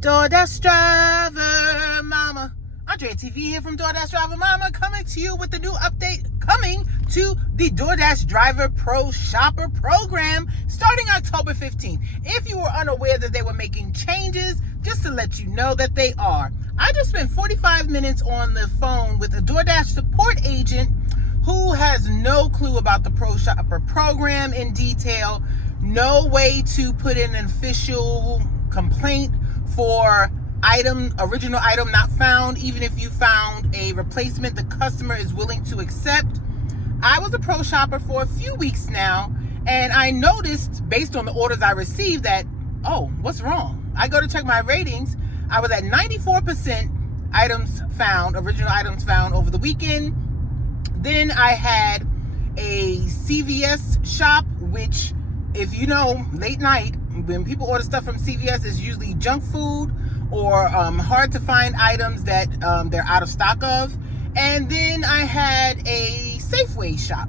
DoorDash Driver Mama. Andrea TV here from DoorDash Driver Mama, coming to you with the new update coming to the DoorDash Driver Pro Shopper program starting October 15th. If you were unaware that they were making changes, just to let you know that they are. I just spent 45 minutes on the phone with a DoorDash support agent who has no clue about the Pro Shopper program in detail, no way to put in an official complaint for original item not found. Even if you found a replacement the customer is willing to accept. I was a Pro Shopper for a few weeks now, and I noticed based on the orders I received that, oh, what's wrong? I go to check my ratings. I was at 94% items found, original items found over the weekend. Then I had a CVS shop, which, if you know, late night, when people order stuff from CVS, it's usually junk food or hard to find items that they're out of stock of. And then I had a Safeway shop.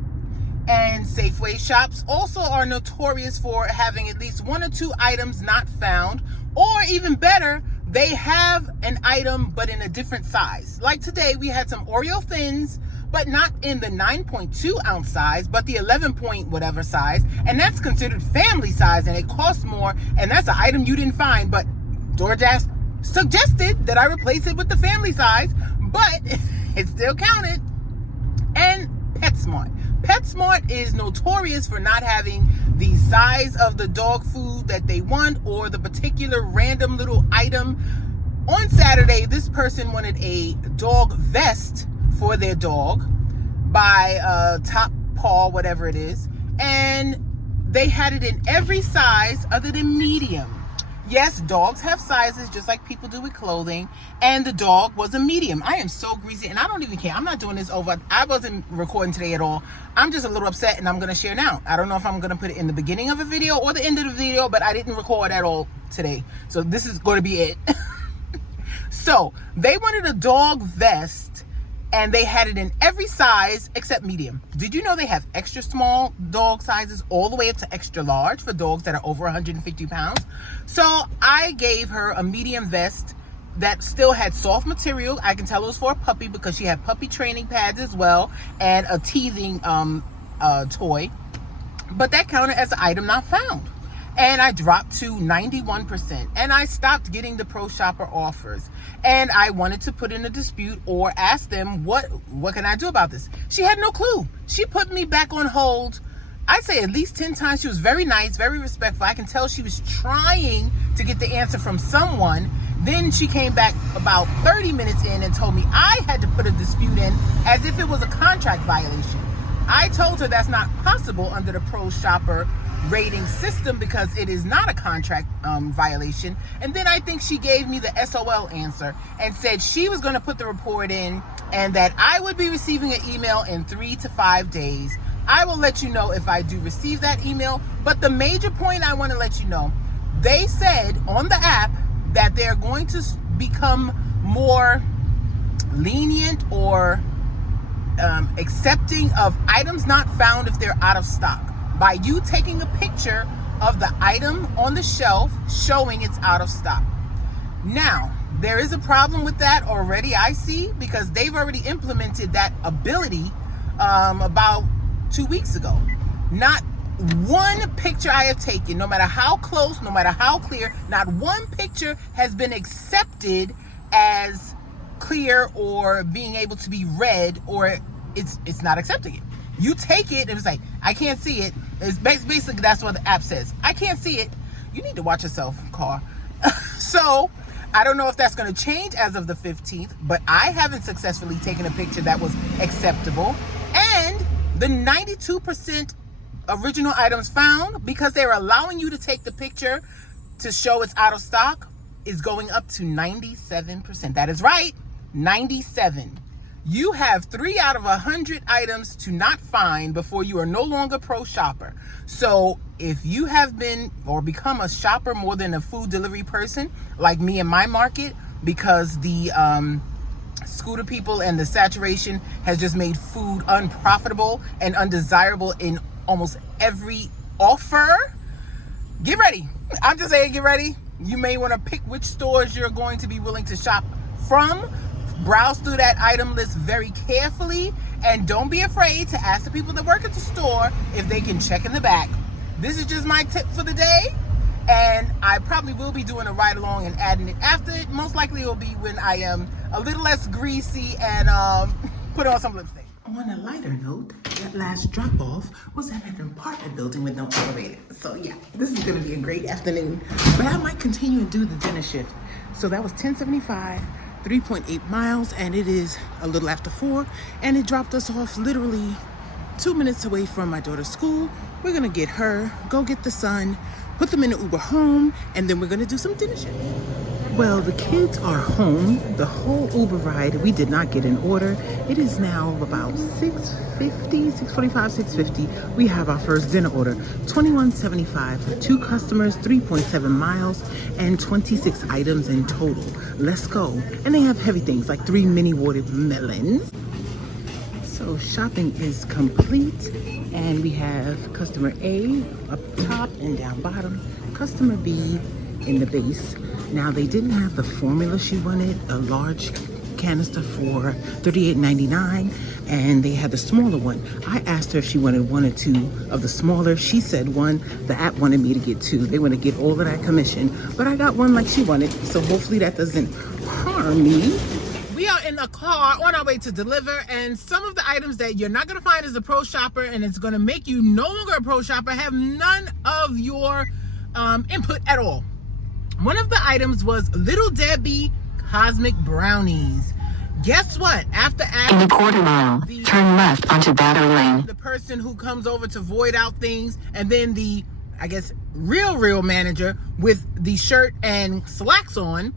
And Safeway shops also are notorious for having at least one or two items not found, or even better, they have an item but in a different size. Like today, we had some Oreo Thins, but not in the 9.2 ounce size, but the 11 point whatever size. And that's considered family size, and it costs more, and that's an item you didn't find, but DoorDash suggested that I replace it with the family size, but it still counted. And PetSmart. PetSmart is notorious for not having the size of the dog food that they want, or the particular random little item. On Saturday, this person wanted a dog vest for their dog by Top Paw, whatever it is, and they had it in every size other than medium. Yes, dogs have sizes just like people do with clothing, and the dog was a medium. I am so greasy, and I don't even care. I'm not doing this over. I wasn't recording today at all. I'm just a little upset, and I'm going to share now. I don't know if I'm going to put it in the beginning of a video or the end of the video, but I didn't record at all today. So this is going to be it. So they wanted a dog vest, and they had it in every size except medium. Did you know they have extra small dog sizes all the way up to extra large for dogs that are over 150 pounds? So I gave her a medium vest that still had soft material. I can tell it was for a puppy because she had puppy training pads as well, and a teething toy. But that counted as an item not found. And I dropped to 91%. And I stopped getting the Pro Shopper offers. And I wanted to put in a dispute or ask them, what can I do about this? She had no clue. She put me back on hold, I'd say at least 10 times. She was very nice, very respectful. I can tell she was trying to get the answer from someone. Then she came back about 30 minutes in and told me I had to put a dispute in as if it was a contract violation. I told her that's not possible under the Pro Shopper rating system because it is not a contract violation. And then I think she gave me the SOL answer and said she was going to put the report in and that I would be receiving an email in 3 to 5 days. I will let you know if I do receive that email. But the major point I want to let you know, they said on the app that they're going to become more lenient or accepting of items not found if they're out of stock, by you taking a picture of the item on the shelf showing it's out of stock. Now, there is a problem with that already, I see, because they've already implemented that ability about 2 weeks ago. Not one picture I have taken, no matter how close, no matter how clear, not one picture has been accepted as clear or being able to be read, or it's not accepting it. You take it and it's like, I can't see it. It's basically, that's what the app says. I can't see it. You need to watch yourself, car. So I don't know if that's going to change as of the 15th, but I haven't successfully taken a picture that was acceptable. And the 92% original items found, because they're allowing you to take the picture to show it's out of stock, is going up to 97%. That is right, 97. You have 3 out of 100 items to not find before you are no longer Pro Shopper. So if you have been or become a shopper more than a food delivery person, like me in my market, because the scooter people and the saturation has just made food unprofitable and undesirable in almost every offer, get ready. I'm just saying, get ready. You may want to pick which stores you're going to be willing to shop from. Browse through that item list very carefully, and don't be afraid to ask the people that work at the store if they can check in the back. This is just my tip for the day, and I probably will be doing a ride along and adding it after it. Most likely it will be when I am a little less greasy and put on some lipstick. On a lighter note, that last drop-off was at an apartment building with no elevator. So yeah, this is gonna be a great afternoon. But I might continue and do the dinner shift. So that was $10.75, 3.8 miles, and it is a little after 4, and it dropped us off literally 2 minutes away from my daughter's school. We're gonna get her, go get the son, put them in an Uber home, and then we're gonna do some dinner shift. Well, the kids are home. The whole Uber ride, we did not get an order. It is now about 6:50, 6:45, 6:50. We have our first dinner order, $21.75 for 2 customers, 3.7 miles, and 26 items in total. Let's go. And they have heavy things like 3 mini watermelons. So shopping is complete, and we have customer A up top and down bottom, customer B in the base. Now, they didn't have the formula she wanted, a large canister for $38.99, and they had the smaller one. I asked her if she wanted 1 or 2 of the smaller. She said 1. The app wanted me to get 2. They want to get all of that commission, but I got 1 like she wanted, so hopefully that doesn't harm me. We are in a car on our way to deliver, and some of the items that you're not going to find as a pro shopper, and it's going to make you no longer a pro shopper, have none of your input at all. One of the items was Little Debbie Cosmic Brownies. Guess what? After in a quarter mile, turn left onto Battery Lane. The person who comes over to void out things, and then the, I guess, real manager with the shirt and slacks on,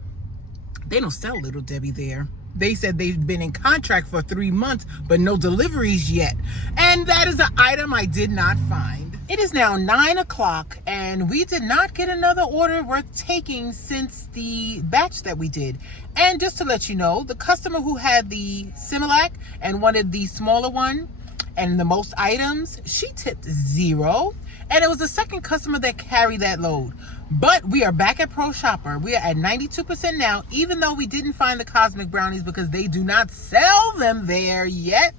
they don't sell Little Debbie there. They said they've been in contract for 3 months, but no deliveries yet. And that is an item I did not find. It is now 9 o'clock, and we did not get another order worth taking since the batch that we did. And just to let you know, the customer who had the Similac and wanted the smaller one and the most items, she tipped 0. And it was the second customer that carried that load. But we are back at Pro Shopper. We are at 92% now, even though we didn't find the Cosmic Brownies because they do not sell them there yet.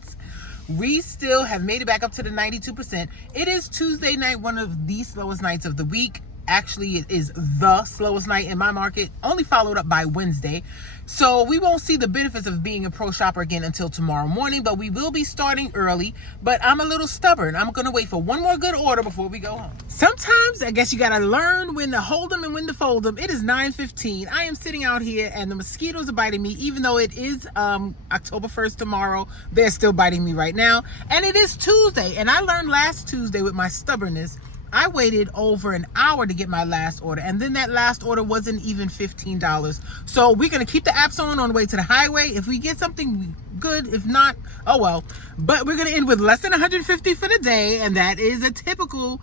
We still have made it back up to the 92%. It is Tuesday night, one of the slowest nights of the week. Actually, it is the slowest night in my market, only followed up by Wednesday. So we won't see the benefits of being a pro shopper again until tomorrow morning, but we will be starting early. But I'm a little stubborn. I'm going to wait for one more good order before we go home. Sometimes, I guess you got to learn when to hold them and when to fold them. It is 9:15. I am sitting out here and the mosquitoes are biting me, even though it is October 1st tomorrow. They're still biting me right now. And it is Tuesday. And I learned last Tuesday with my stubbornness, I waited over an hour to get my last order, and then that last order wasn't even $15. So we're going to keep the apps on the way to the highway. If we get something good, if not, oh well. But we're going to end with less than $150 for the day, and that is a typical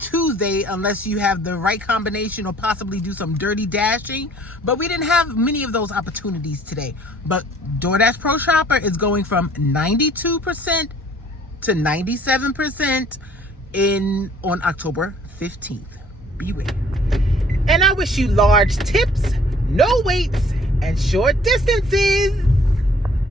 Tuesday, unless you have the right combination or possibly do some dirty dashing. But we didn't have many of those opportunities today. But DoorDash Pro Shopper is going from 92% to 97% on October 15th. Beware. And I wish you large tips, no waits, and short distances.